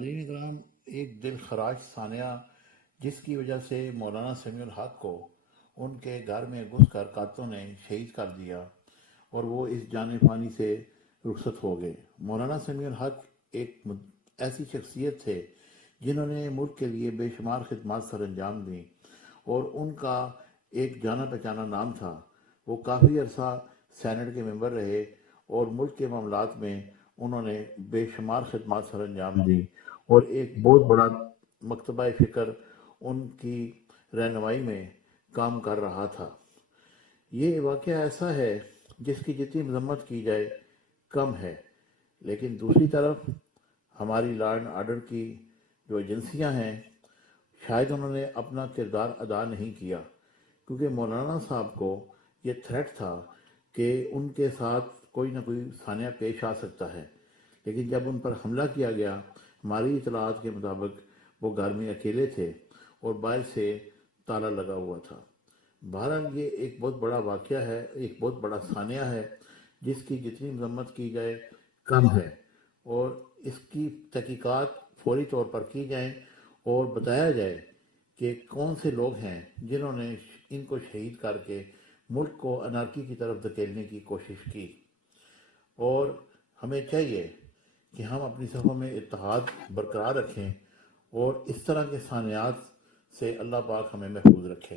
ناظرین کرام، ایک دل خراش ثانیہ جس کی وجہ سے مولانا سمیع الحق کو ان کے گھر میں گھس کر قاتلوں نے شہید کر دیا اور وہ اس جان فانی سے رخصت ہو گئے۔ مولانا سمیع الحق ایک ایسی شخصیت تھے جنہوں نے ملک کے لیے بے شمار خدمات سر انجام دیں اور ان کا ایک جانا پہچانا نام تھا۔ وہ کافی عرصہ سینٹ کے ممبر رہے اور ملک کے معاملات میں انہوں نے بے شمار خدمات سر انجام دی اور ایک بہت بڑا مکتبہ فکر ان کی رہنمائی میں کام کر رہا تھا۔ یہ واقعہ ایسا ہے جس کی جتنی مذمت کی جائے کم ہے، لیکن دوسری طرف ہماری لا اینڈ آرڈر کی جو ایجنسیاں ہیں شاید انہوں نے اپنا کردار ادا نہیں کیا، کیونکہ مولانا صاحب کو یہ تھریٹ تھا کہ ان کے ساتھ کوئی نہ کوئی ثانیہ پیش آ سکتا ہے، لیکن جب ان پر حملہ کیا گیا ہماری اطلاعات کے مطابق وہ گھر میں اکیلے تھے اور باہر سے تالا لگا ہوا تھا۔ بہرحال یہ ایک بہت بڑا واقعہ ہے، ایک بہت بڑا ثانیہ ہے جس کی جتنی مذمت کی جائے کم ہے، اور اس کی تحقیقات فوری طور پر کی جائیں اور بتایا جائے کہ کون سے لوگ ہیں جنہوں نے ان کو شہید کر کے ملک کو انارکی کی طرف دھکیلنے کی کوشش کی۔ اور ہمیں چاہیے کہ ہم اپنی صفوں میں اتحاد برقرار رکھیں اور اس طرح کے ثانیات سے اللہ پاک ہمیں محفوظ رکھے۔